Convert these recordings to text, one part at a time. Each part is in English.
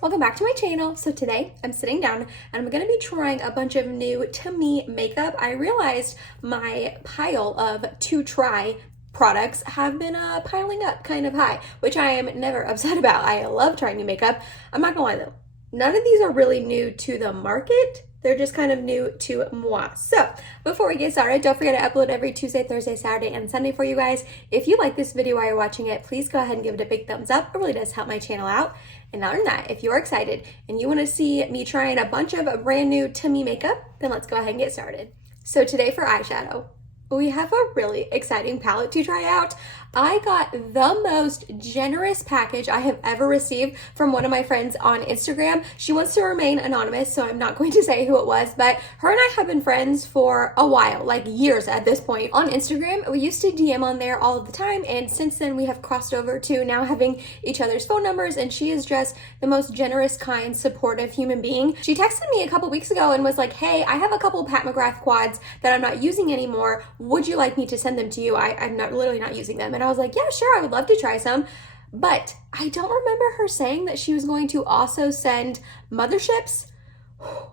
welcome back to my channel. So today I'm sitting down and I'm going to be trying a bunch of new to me makeup. I realized my pile of to try products have been piling up kind of high, which I am never upset about. I love trying new makeup. I'm not gonna lie though, none of these are really new to the market. They're just kind of new to moi. So before we get started, don't forget to upload every Tuesday, Thursday, Saturday, and Sunday for you guys. If you like this video while you're watching it, please go ahead and give it a big thumbs up. It really does help my channel out. And other than that, if you're excited and you want to see me trying a bunch of brand new to me makeup, then let's go ahead and get started. So today for eyeshadow, we have a really exciting palette to try out. I got the most generous package I have ever received from one of my friends on Instagram. She wants to remain anonymous, so I'm not going to say who it was, but her and I have been friends for a while, like years at this point. On Instagram, we used to DM on there all of the time, and since then we have crossed over to now having each other's phone numbers, and she is just the most generous, kind, supportive human being. She texted me a couple weeks ago and was like, hey, I have a couple Mcgrath quads that I'm not using anymore. Would you like me to send them to you? I'm literally not using them. And I was like, yeah, sure, I would love to try some. But I don't remember her saying that she was going to also send Motherships.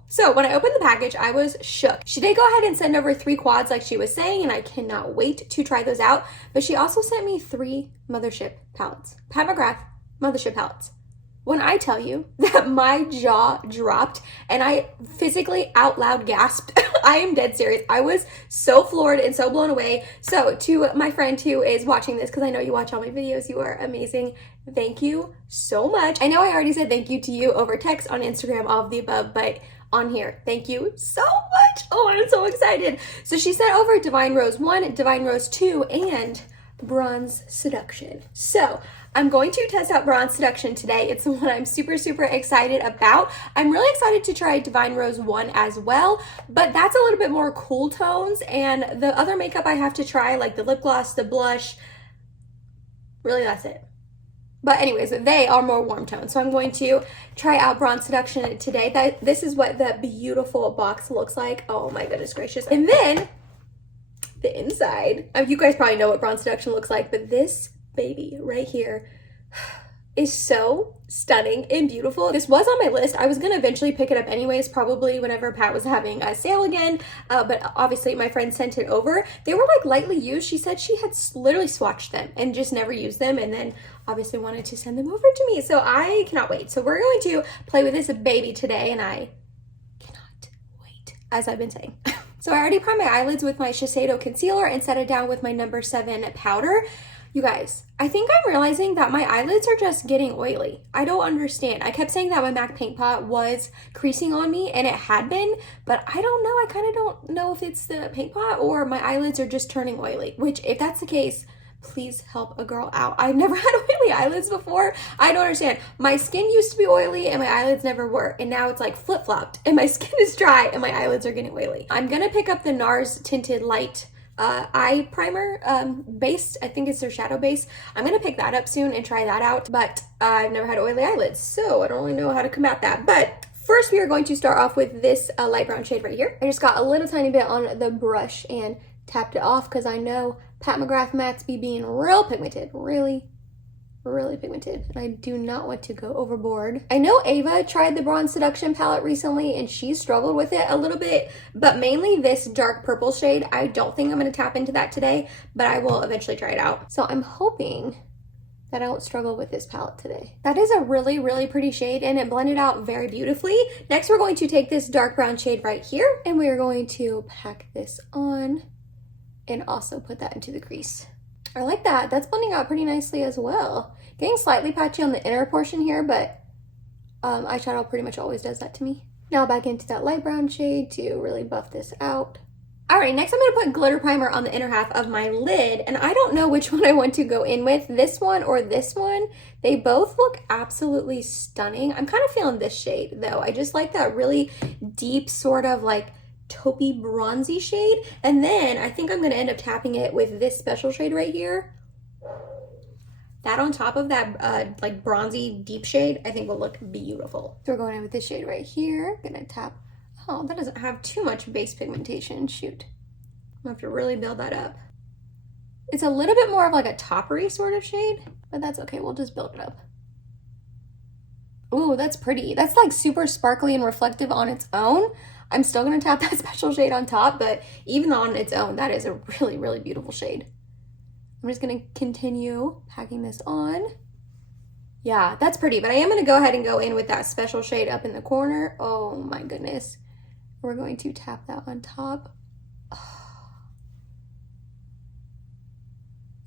So when I opened the package, I was shook. She did go ahead and send over 3 quads like she was saying, and I cannot wait to try those out. But she also sent me 3 Mothership palettes. Mcgrath Mothership palettes. When I tell you that my jaw dropped and I physically out loud gasped, I am dead serious. I was so floored and so blown away. So to my friend who is watching this, because I know you watch all my videos, you are amazing. Thank you so much. I know I already said thank you to you over text, on Instagram, all of the above, but on here, thank you so much. Oh, I'm so excited. So she sent over Divine Rose 1, Divine Rose 2, and Bronze Seduction. So I'm going to test out Bronze Seduction today. It's the one I'm super, super excited about. I'm really excited to try Divine Rose 1 as well, but that's a little bit more cool tones, and the other makeup I have to try, like the lip gloss, the blush, really that's it. But anyways, they are more warm tones. So I'm going to try out Bronze Seduction today. This is what the beautiful box looks like. Oh my goodness gracious. And then the inside, you guys probably know what Bronze Seduction looks like, but this baby right here is so stunning and beautiful. This was on my list. I was gonna eventually pick it up anyways, probably whenever Pat was having a sale again, but obviously my friend sent it over. They were like lightly used. She said she had literally swatched them and just never used them, and then obviously wanted to send them over to me, so I cannot wait. So we're going to play with this baby today, and I cannot wait, as I've been saying. So I already primed my eyelids with my Shiseido concealer and set it down with my number 7 powder. You guys, I think I'm realizing that my eyelids are just getting oily. I don't understand. I kept saying that my MAC paint pot was creasing on me, and it had been, but I don't know. I kind of don't know if it's the paint pot or my eyelids are just turning oily, which if that's the case, please help a girl out. I've never had oily eyelids before. I don't understand. My skin used to be oily and my eyelids never were, and now it's like flip-flopped and my skin is dry and my eyelids are getting oily. I'm gonna pick up the NARS Tinted Light eye primer base. I think it's their shadow base. I'm gonna pick that up soon and try that out, but I've never had oily eyelids, so I don't really know how to combat that. But first we are going to start off with this light brown shade right here. I just got a little tiny bit on the brush and tapped it off because I know Pat McGrath mattes be being real pigmented, really pigmented, and I do not want to go overboard. I know Ava tried the Bronze Seduction palette recently and she struggled with it a little bit, but mainly this dark purple shade. I don't think I'm going to tap into that today, but I will eventually try it out. So I'm hoping that I won't struggle with this palette today. That is a really pretty shade, and it blended out very beautifully. Next, we're going to take this dark brown shade right here, and we are going to pack this on and also put that into the crease. I like that. That's blending out pretty nicely as well. Getting slightly patchy on the inner portion here, but eyeshadow pretty much always does that to me. Now back into that light brown shade to really buff this out. All right, next I'm going to put glitter primer on the inner half of my lid, and I don't know which one I want to go in with, this one or this one. They both look absolutely stunning. I'm kind of feeling this shade though. I just like that really deep sort of like taupey bronzy shade, and then I think I'm going to end up tapping it with this special shade right here. That on top of that like bronzy deep shade I think will look beautiful. So we're going in with this shade right here. Gonna tap. Oh, that doesn't have too much base pigmentation. Shoot, I'm gonna have to really build that up. It's a little bit more of like a toppery sort of shade, but that's okay, we'll just build it up. Ooh, that's pretty. That's like super sparkly and reflective on its own. I'm still gonna tap that special shade on top, but even on its own, that is a really, really beautiful shade. I'm just gonna continue packing this on. Yeah, that's pretty, but I am gonna go ahead and go in with that special shade up in the corner. Oh my goodness. We're going to tap that on top. Oh.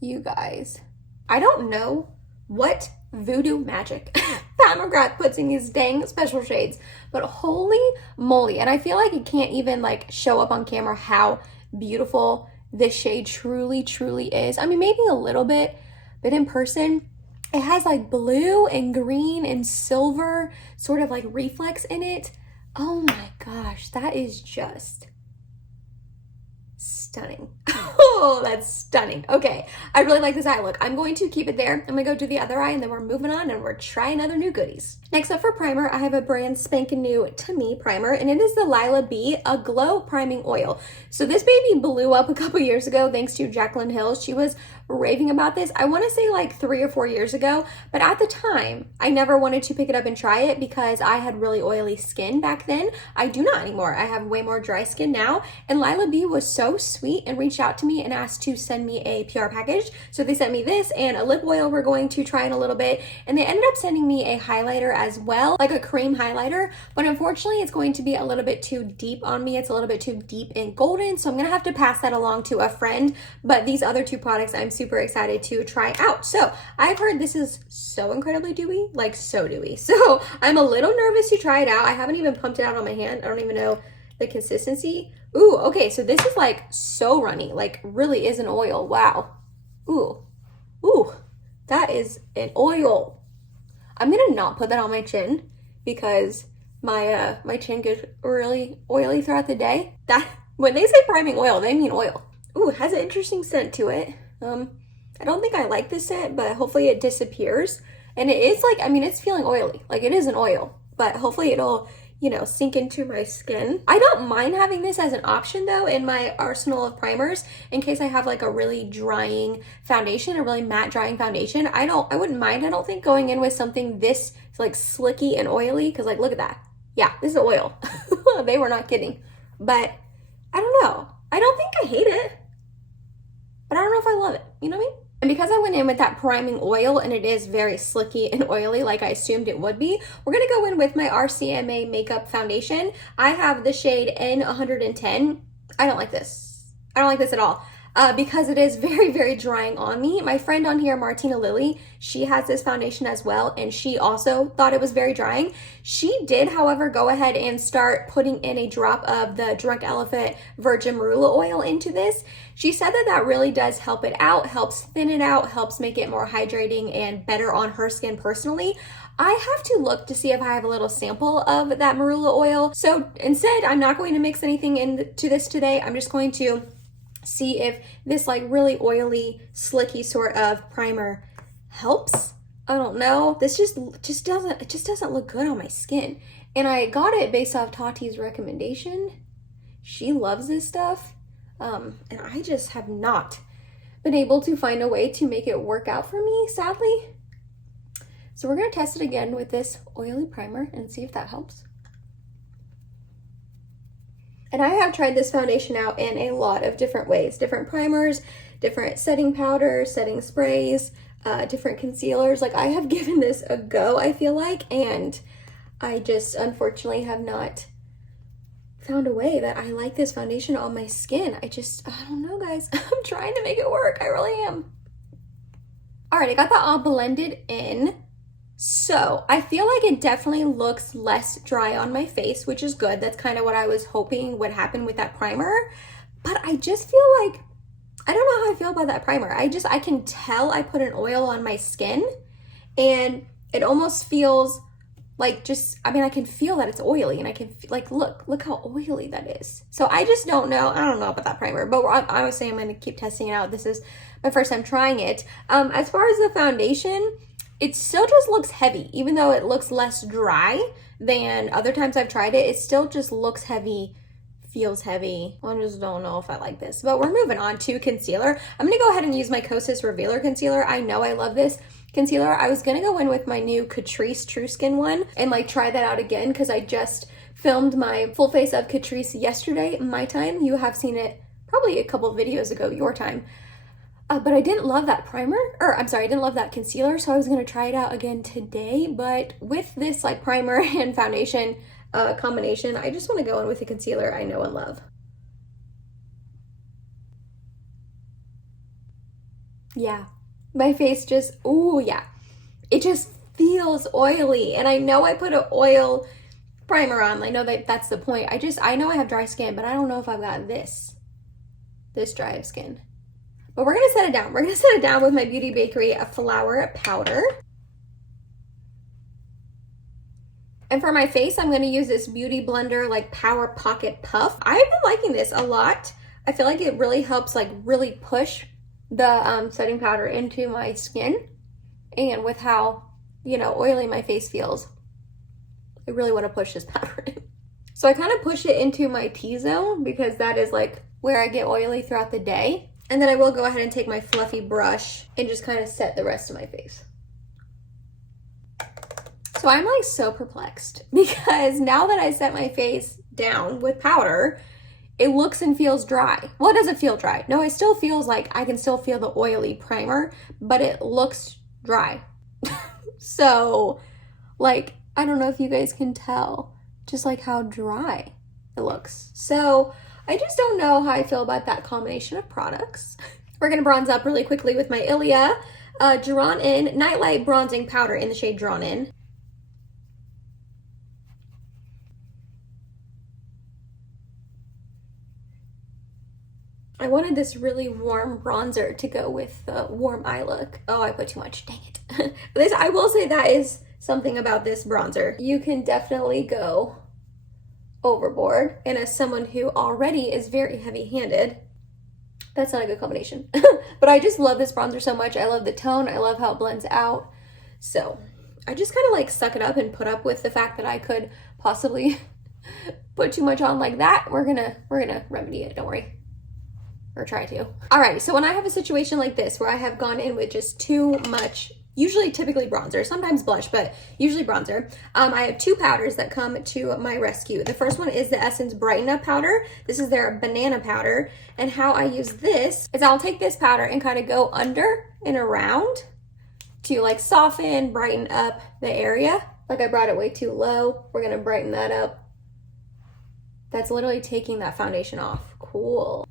You guys, I don't know what voodoo magic Pat Mcgrath puts in these dang special shades, but holy moly. And I feel like it can't even like show up on camera how beautiful this shade truly, truly is. I mean, maybe a little bit, but in person, it has like blue and green and silver sort of like reflex in it. Oh my gosh, that is just stunning. Oh, that's stunning. Okay, I really like this eye look. I'm going to keep it there. I'm gonna go do the other eye and then we're moving on and we're trying other new goodies. Next up for primer, I have a brand spanking new to me primer, and it is the Lilah B, a glow priming oil. So this baby blew up a couple years ago thanks to Jaclyn Hill. She was raving about this. I want to say like 3 or 4 years ago, but at the time I never wanted to pick it up and try it because I had really oily skin back then. I do not anymore. I have way more dry skin now, and Lilah B was so sweet and reached out to me and asked to send me a PR package. So they sent me this and a lip oil we're going to try in a little bit, and they ended up sending me a highlighter as well, like a cream highlighter, but unfortunately it's going to be a little bit too deep on me. It's a little bit too deep and golden, so I'm gonna have to pass that along to a friend. But these other two products I'm super excited to try out. So I've heard this is so incredibly dewy, like so dewy. So I'm a little nervous to try it out. I haven't even pumped it out on my hand. I don't even know the consistency. Ooh, okay, so this is like so runny, like really is an oil. Wow. Ooh, that is an oil. I'm gonna not put that on my chin because my chin gets really oily throughout the day. That when they say priming oil, they mean oil. Ooh, it has an interesting scent to it. I don't think I like this scent, but hopefully it disappears. And it is like, I mean, it's feeling oily. Like it is an oil, but hopefully it'll, you know, sink into my skin. I don't mind having this as an option though in my arsenal of primers in case I have like a really drying foundation, a really matte drying foundation. I wouldn't mind, I don't think, going in with something this like slicky and oily, because like, look at that. Yeah, this is oil. They were not kidding. But I don't know. I don't think I hate it, but I don't know if I love it. You know what I mean? And because I went in with that priming oil and it is very slicky and oily like I assumed it would be, we're going to go in with my RCMA Makeup Foundation. I have the shade N110. I don't like this. I don't like this at all. Because it is very, very drying on me. My friend on here, Martina Lily, she has this foundation as well, and she also thought it was very drying. She did, however, go ahead and start putting in a drop of the Drunk Elephant Virgin Marula oil into this. She said that that really does help it out, helps thin it out, helps make it more hydrating and better on her skin personally. I have to look to see if I have a little sample of that Marula oil. So instead, I'm not going to mix anything into this today. I'm just going to see if this like really oily, slicky sort of primer helps. I don't know. This just doesn't look good on my skin. And I got it based off Tati's recommendation. She loves this stuff. And I just have not been able to find a way to make it work out for me, sadly. So we're gonna test it again with this oily primer and see if that helps. And I have tried this foundation out in a lot of different ways, different primers, different setting powders, setting sprays, different concealers. Like I have given this a go, I feel like, and I just unfortunately have not found a way that I like this foundation on my skin. I don't know, guys. I'm trying to make it work. I really am. All right, I got that all blended in. So I feel like it definitely looks less dry on my face, which is good. That's kind of what I was hoping would happen with that primer. But I just feel like, I don't know how I feel about that primer. I can tell I put an oil on my skin and it almost feels like I can feel that it's oily, and I can like, look how oily that is. So I just don't know. I don't know about that primer, but I was saying I'm going to keep testing it out. This is my first time trying it. As far as the foundation, it still just looks heavy, even though it looks less dry than other times I've tried it. It still just looks heavy, feels heavy. I just don't know if I like this, but we're moving on to concealer. I'm gonna go ahead and use my Kosas Revealer Concealer. I know I love this concealer. I was gonna go in with my new Catrice True Skin one and like try that out again because I just filmed my full face of Catrice yesterday, my time. You have seen it probably a couple videos ago, your time. But I didn't love that primer, or I'm sorry, I didn't love that concealer, so I was gonna try it out again today. But with this like primer and foundation combination, I just wanna go in with a concealer I know and love. Yeah, my face just, ooh, yeah. It just feels oily, and I know I put an oil primer on. I know that that's the point. I know I have dry skin, but I don't know if I've got this dry of skin. But we're gonna set it down. We're gonna set it down with my Beauty Bakery Flour Powder. And for my face, I'm gonna use this Beauty Blender like Power Pocket Puff. I've been liking this a lot. I feel like it really helps like really push the setting powder into my skin. And with how, you know, oily my face feels, I really wanna push this powder in. So I kind of push it into my T-zone because that is like where I get oily throughout the day. And then I will go ahead and take my fluffy brush and just kind of set the rest of my face. So I'm like so perplexed because now that I set my face down with powder, it looks and feels dry. Well, it doesn't feel dry. No, it still feels like I can still feel the oily primer, but it looks dry. So like, I don't know if you guys can tell just like how dry it looks. So I just don't know how I feel about that combination of products. We're gonna bronze up really quickly with my Ilia Drawn In Nightlight Bronzing Powder in the shade Drawn In. I wanted this really warm bronzer to go with the warm eye look. Oh, I put too much, dang it. This, I will say that is something about this bronzer. You can definitely go overboard, and as someone who already is very heavy-handed, that's not a good combination. But I just love this bronzer so much. I love the tone, I love how it blends out. So I just kind of like suck it up and put up with the fact that I could possibly put too much on like that. We're gonna remedy it, don't worry. Or try to. Alrighty, so when I have a situation like this where I have gone in with just too much, usually typically bronzer, sometimes blush, but usually bronzer, I have two powders that come to my rescue. The first one is the Essence Brighten Up powder. This is their banana powder, and how I use this is I'll take this powder and kind of go under and around to like soften, brighten up the area. Like I brought it way too low. We're gonna brighten that up. That's literally taking that foundation off. Cool.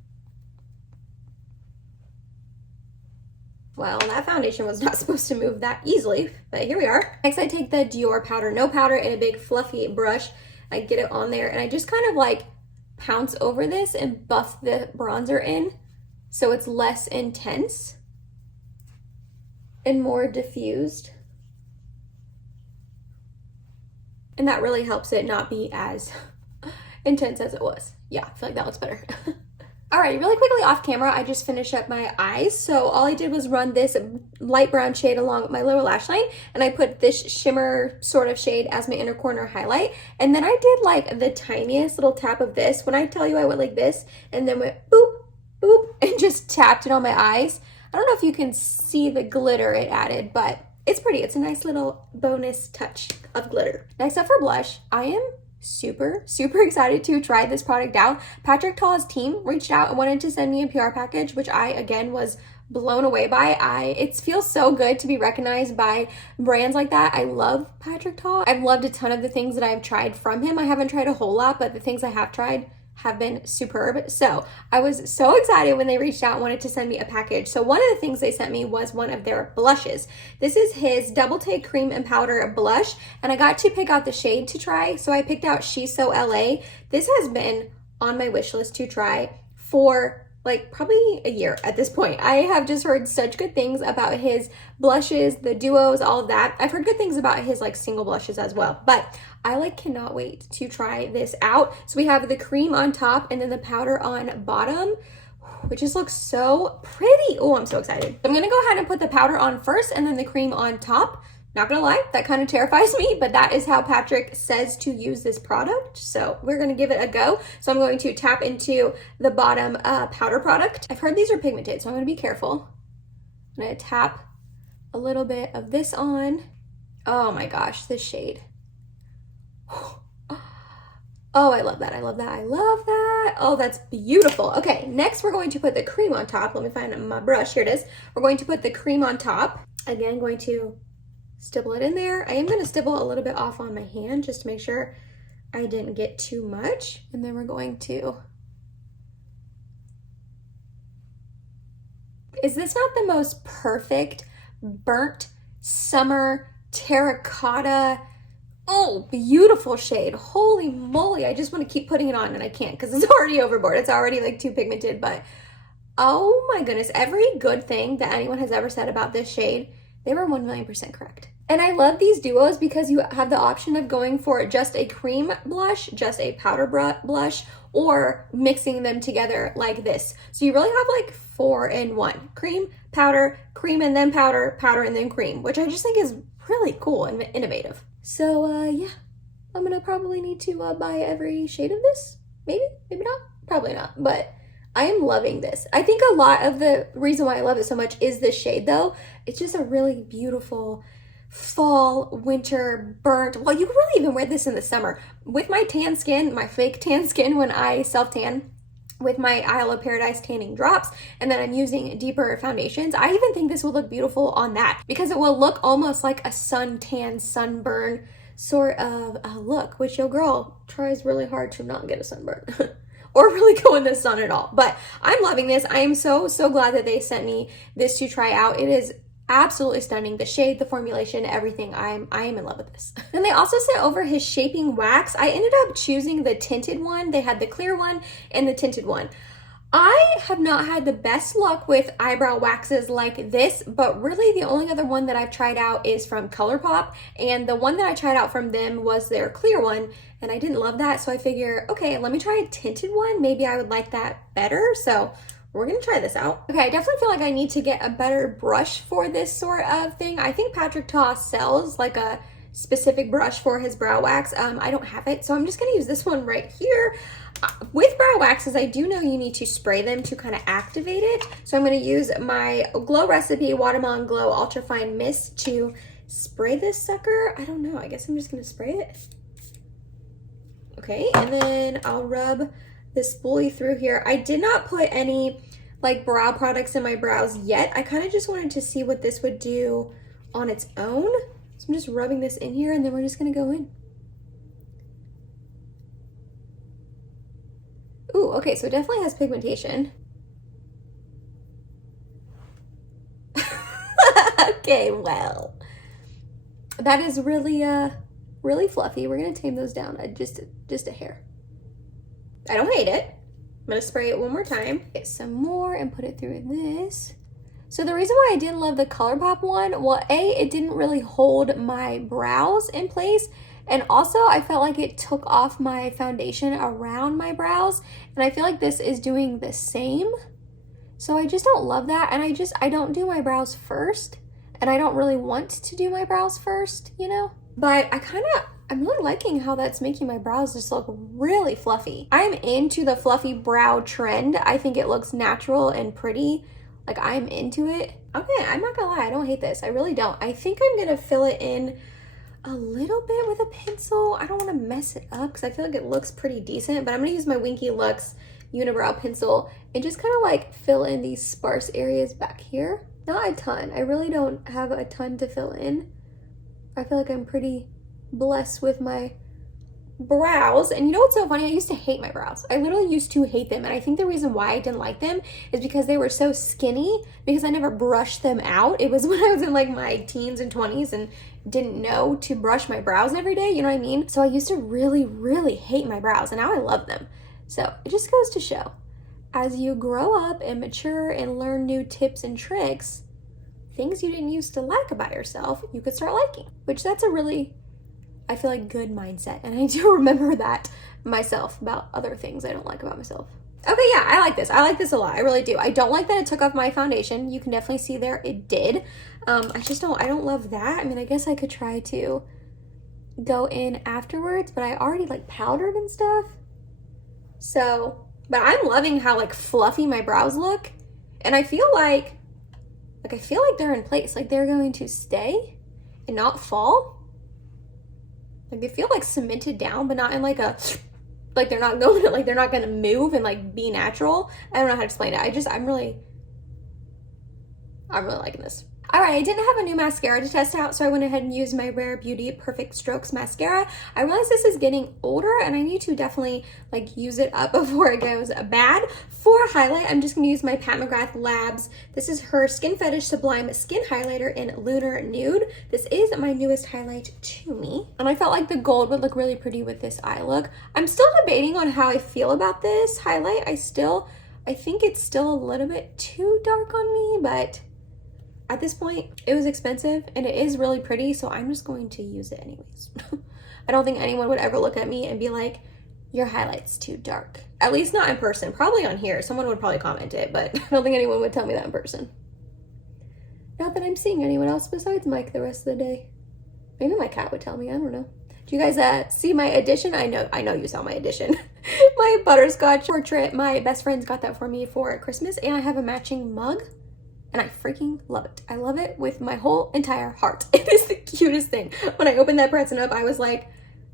Well, that foundation was not supposed to move that easily, but here we are. Next, I take the Dior powder, no powder, in a big fluffy brush. I get it on there, and I just kind of like pounce over this and buff the bronzer in so it's less intense and more diffused. And that really helps it not be as intense as it was. Yeah, I feel like that looks better. Alright, really quickly off camera, I just finished up my eyes. So all I did was run this light brown shade along my lower lash line, and I put this shimmer sort of shade as my inner corner highlight. And then I did like the tiniest little tap of this. When I tell you I went like this, and then went boop, boop, and just tapped it on my eyes. I don't know if you can see the glitter it added, but it's pretty. It's a nice little bonus touch of glitter. Next up for blush, I am super excited to try this product out. Patrick Ta's team reached out and wanted to send me a PR package, which I again was blown away by. It feels so good to be recognized by brands like that. I love Patrick Ta. I've loved a ton of the things that I've tried from him. I haven't tried a whole lot, but the things I have tried have been superb. So I was so excited when they reached out and wanted to send me a package. So one of the things they sent me was one of their blushes. This is his Double Take Cream and Powder blush, and I got to pick out the shade to try. So I picked out She's So LA. This has been on my wish list to try for like probably a year at this point. I have just heard such good things about his blushes, the duos, all of that. I've heard good things about his like single blushes as well, but I like cannot wait to try this out. So we have the cream on top and then the powder on bottom, which just looks so pretty. Oh, I'm so excited. I'm gonna go ahead and put the powder on first and then the cream on top. Not gonna lie, that kind of terrifies me, but that is how Patrick says to use this product. So we're gonna give it a go. So I'm going to tap into the bottom powder product. I've heard these are pigmented, so I'm gonna be careful. I'm gonna tap a little bit of this on. Oh my gosh, this shade. Oh, I love that. I love that. I love that. Oh, that's beautiful. Okay, next we're going to put the cream on top. Let me find my brush. Here it is. We're going to put the cream on top. Again, going to stipple it in there. I am going to stipple a little bit off on my hand just to make sure I didn't get too much. And then we're going to... Is this not the most perfect burnt summer terracotta? Oh, beautiful shade. Holy moly. I just want to keep putting it on and I can't because it's already overboard. It's already like too pigmented, but oh my goodness. Every good thing that anyone has ever said about this shade, they were 1,000,000% correct. And I love these duos because you have the option of going for just a cream blush, just a powder blush, or mixing them together like this. So you really have like 4 in 1. Cream, cream and then powder, powder and then cream, which I just think is really cool and innovative. So yeah, I'm gonna probably need to buy every shade of this. Maybe, maybe not, probably not, but I am loving this. I think a lot of the reason why I love it so much is this shade though. It's just a really beautiful fall, winter, burnt. Well, you could really even wear this in the summer. With my tan skin, my fake tan skin when I self-tan, with my Isle of Paradise tanning drops, and then I'm using deeper foundations, I even think this will look beautiful on that because it will look almost like a suntan, sunburn sort of look, which your girl tries really hard to not get a sunburn or really go in the sun at all. But I'm loving this. I am so glad that they sent me this to try out. It is absolutely stunning. The shade, the formulation, everything. I am in love with this. And they also sent over his shaping wax. I ended up choosing the tinted one. They had the clear one and the tinted one. I have not had the best luck with eyebrow waxes like this, but really the only other one that I've tried out is from ColourPop, and the one that I tried out from them was their clear one, and I didn't love that, so I figure, okay, let me try a tinted one. Maybe I would like that better, so we're gonna try this out. Okay, I definitely feel like I need to get a better brush for this sort of thing. I think Patrick Ta sells like a specific brush for his brow wax. I don't have it, so I'm just gonna use this one right here. With brow waxes, I do know you need to spray them to kind of activate it. So I'm gonna use my Glow Recipe Watermelon Glow Ultra Fine Mist to spray this sucker. I don't know, I guess I'm just gonna spray it. Okay, and then I'll rub this spoolie through here. I did not put any like brow products in my brows yet. I kind of just wanted to see what this would do on its own. So I'm just rubbing this in here and then we're just gonna go in. Ooh, okay, so it definitely has pigmentation. Okay, well, that is really really fluffy. We're gonna tame those down just a hair. I don't hate it. I'm gonna spray it one more time. Get some more and put it through this. So the reason why I didn't love the ColourPop one, well, A, it didn't really hold my brows in place, and also I felt like it took off my foundation around my brows, and I feel like this is doing the same. So I just don't love that, and I don't do my brows first, and I don't really want to do my brows first, you know? But I'm really liking how that's making my brows just look really fluffy. I'm into the fluffy brow trend. I think it looks natural and pretty. Like, I'm into it. Okay, I'm not gonna lie, I don't hate this. I really don't. I think I'm gonna fill it in a little bit with a pencil. I don't wanna mess it up because I feel like it looks pretty decent, but I'm gonna use my Winky Lux unibrow pencil and just kind of like fill in these sparse areas back here. Not a ton. I really don't have a ton to fill in. I feel like I'm pretty blessed with my brows. And you know what's so funny? I used to hate my brows. I literally used to hate them, and I think the reason why I didn't like them is because they were so skinny, because I never brushed them out. It was when I was in like my teens and 20s and didn't know to brush my brows every day, you know what I mean? So I used to really hate my brows, and now I love them. So it just goes to show, as you grow up and mature and learn new tips and tricks, things you didn't used to like about yourself, you could start liking, which that's a really, I feel like, good mindset. And I do remember that myself about other things I don't like about myself. Okay, yeah, I like this. I like this a lot. I really do. I don't like that it took off my foundation. You can definitely see there it did. I don't love that. I mean, I guess I could try to go in afterwards, but I already like powdered and stuff. So, but I'm loving how like fluffy my brows look. And I feel like Like, I feel like they're in place. Like, they're going to stay and not fall. Like, they feel like cemented down, but not in like a, like they're not going to, like they're not going to move and like be natural. I don't know how to explain it. I'm really liking this. All right, I didn't have a new mascara to test out, so I went ahead and used my Rare Beauty Perfect Strokes mascara. I realize this is getting older and I need to definitely like use it up before it goes bad. For highlight, I'm just gonna use my Pat McGrath Labs. This is her Skin Fetish Sublime Skin Highlighter in Lunar Nude. This is my newest highlight to me. And I felt like the gold would look really pretty with this eye look. I'm still debating on how I feel about this highlight. I think it's still a little bit too dark on me, but at this point, it was expensive and it is really pretty, so I'm just going to use it anyways. I don't think anyone would ever look at me and be like, your highlight's too dark. At least not in person. Probably on here. Someone would probably comment it, but I don't think anyone would tell me that in person. Not that I'm seeing anyone else besides Mike the rest of the day. Maybe my cat would tell me. I don't know. Do you guys see my edition? I know you saw my edition. My butterscotch portrait. My best friends got that for me for Christmas, and I have a matching mug. And I freaking love it. I love it with my whole entire heart. It is the cutest thing. When I opened that present up, I was like,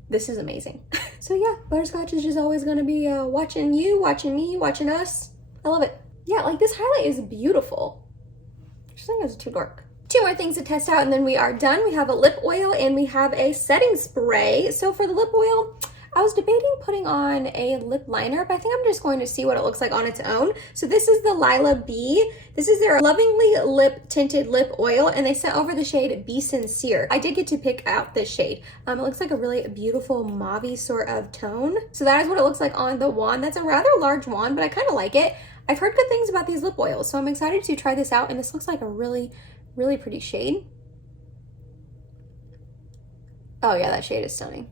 this is amazing. So yeah, butterscotch is just always gonna be watching you, watching me, watching us. I love it. Yeah, like this highlight is beautiful. I just think it's too dark. Two more things to test out and then we are done. We have a lip oil and we have a setting spray. So for the lip oil, I was debating putting on a lip liner, but I think I'm just going to see what it looks like on its own. So this is the Lilah B. This is their Lovingly Lip Tinted Lip Oil, and they sent over the shade Be Sincere. I did get to pick out this shade. It looks like a really beautiful mauve-y sort of tone. So that is what it looks like on the wand. That's a rather large wand, but I kind of like it. I've heard good things about these lip oils, so I'm excited to try this out, and this looks like a really, really pretty shade. Oh yeah, that shade is stunning.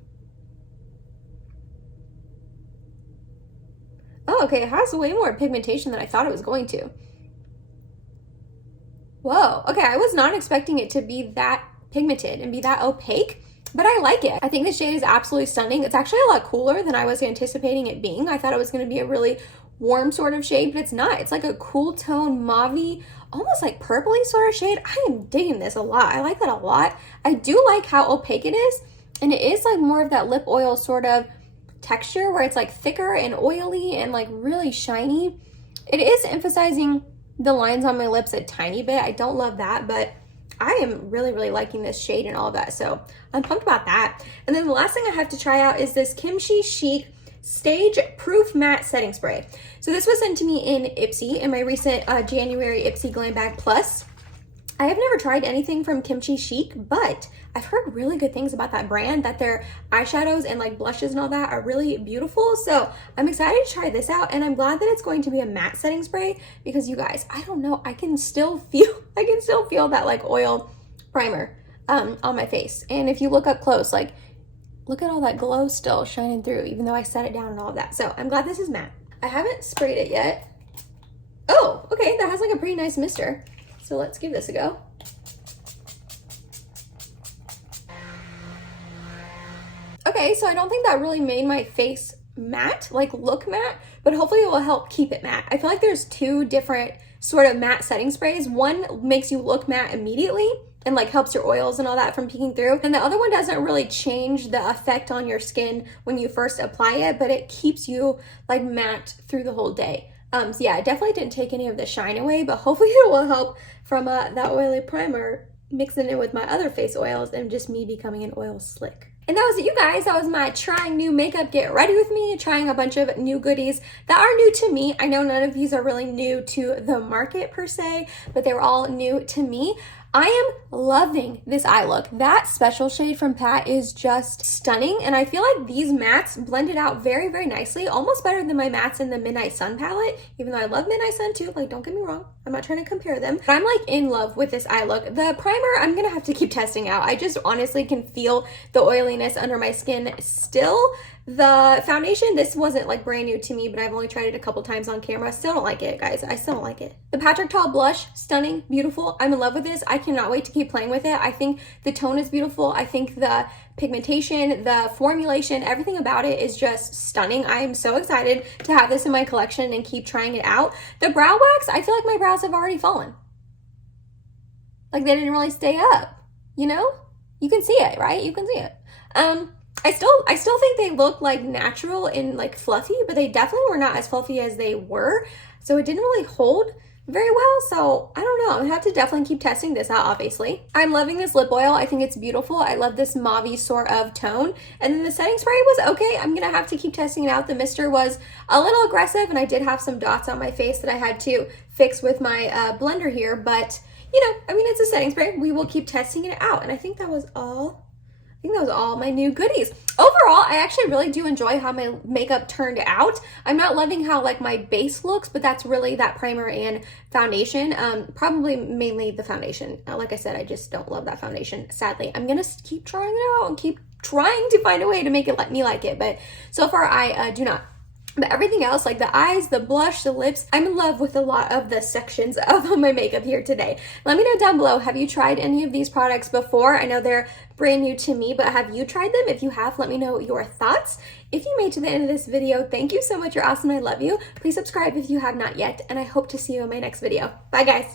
Oh, okay, it has way more pigmentation than I thought it was going to. Whoa, okay, I was not expecting it to be that pigmented and be that opaque, but I like it. I think the shade is absolutely stunning. It's actually a lot cooler than I was anticipating it being. I thought it was gonna be a really warm sort of shade, but it's not. It's like a cool tone, mauve-y, almost like purpley sort of shade. I am digging this a lot. I like that a lot. I do like how opaque it is, and it is like more of that lip oil sort of texture where it's like thicker and oily and like really shiny. It is emphasizing the lines on my lips a tiny bit. I don't love that, but I am really, really liking this shade and all of that. So I'm pumped about that. And then the last thing I have to try out is this Kimchi Chic Stage Proof Matte Setting Spray. So this was sent to me in Ipsy in my recent January Ipsy Glam Bag Plus. I have never tried anything from Kimchi Chic, but I've heard really good things about that brand, that their eyeshadows and like blushes and all that are really beautiful. So I'm excited to try this out, and I'm glad that it's going to be a matte setting spray because you guys, I don't know, I can still feel that like oil primer on my face. And if you look up close, like look at all that glow still shining through, even though I set it down and all of that. So I'm glad this is matte. I haven't sprayed it yet. Oh, okay, that has like a pretty nice mister. So let's give this a go. Okay, so I don't think that really made my face matte, like look matte, but hopefully it will help keep it matte. I feel like there's two different sort of matte setting sprays. One makes you look matte immediately and like helps your oils and all that from peeking through. And the other one doesn't really change the effect on your skin when you first apply it, but it keeps you like matte through the whole day. So yeah, it definitely didn't take any of the shine away, but hopefully it will help from that oily primer mixing it with my other face oils and just me becoming an oil slick. And that was it, you guys. That was my trying new makeup, get ready with me, trying a bunch of new goodies that are new to me. I know none of these are really new to the market per se, but they were all new to me. I am loving this eye look. That special shade from Pat is just stunning, and I feel like these mattes blended out very, very nicely, almost better than my mattes in the Midnight Sun palette, even though I love Midnight Sun too, like don't get me wrong, I'm not trying to compare them, but I'm like in love with this eye look. The primer, I'm gonna have to keep testing out. I just honestly can feel the oiliness under my skin still. The foundation, this wasn't like brand new to me, but I've only tried it a couple times on camera. I still don't like it, guys. I still don't like it. The Patrick Ta blush, stunning, beautiful. I'm in love with this. I cannot wait to keep playing with it. I think the tone is beautiful. I think the pigmentation, the formulation, everything about it is just stunning. I am so excited to have this in my collection and keep trying it out. The brow wax, I feel like my brows have already fallen. like they didn't really stay up, you know? You can see it, right? You can see it. I still think they look like natural and like fluffy, but they definitely were not as fluffy as they were. So it didn't really hold very well. So I don't know. I have to definitely keep testing this out, obviously. I'm loving this lip oil. I think it's beautiful. I love this mauve-y sort of tone. And then the setting spray was okay. I'm going to have to keep testing it out. The mister was a little aggressive and I did have some dots on my face that I had to fix with my blender here. But, you know, I mean, it's a setting spray. We will keep testing it out. And I think that was all. I think that was all my new goodies. Overall, I actually really do enjoy how my makeup turned out. I'm not loving how like my base looks, but that's really that primer and foundation. Probably mainly the foundation. Like I said, I just don't love that foundation, sadly. I'm gonna keep trying it out and keep trying to find a way to make it let me like it, but so far I do not. But everything else, like the eyes, the blush, the lips, I'm in love with a lot of the sections of my makeup here today. Let me know down below, have you tried any of these products before? I know they're brand new to me, but have you tried them? If you have, let me know your thoughts. If you made it to the end of this video, thank you so much. You're awesome. I love you. Please subscribe if you have not yet, and I hope to see you in my next video. Bye, guys.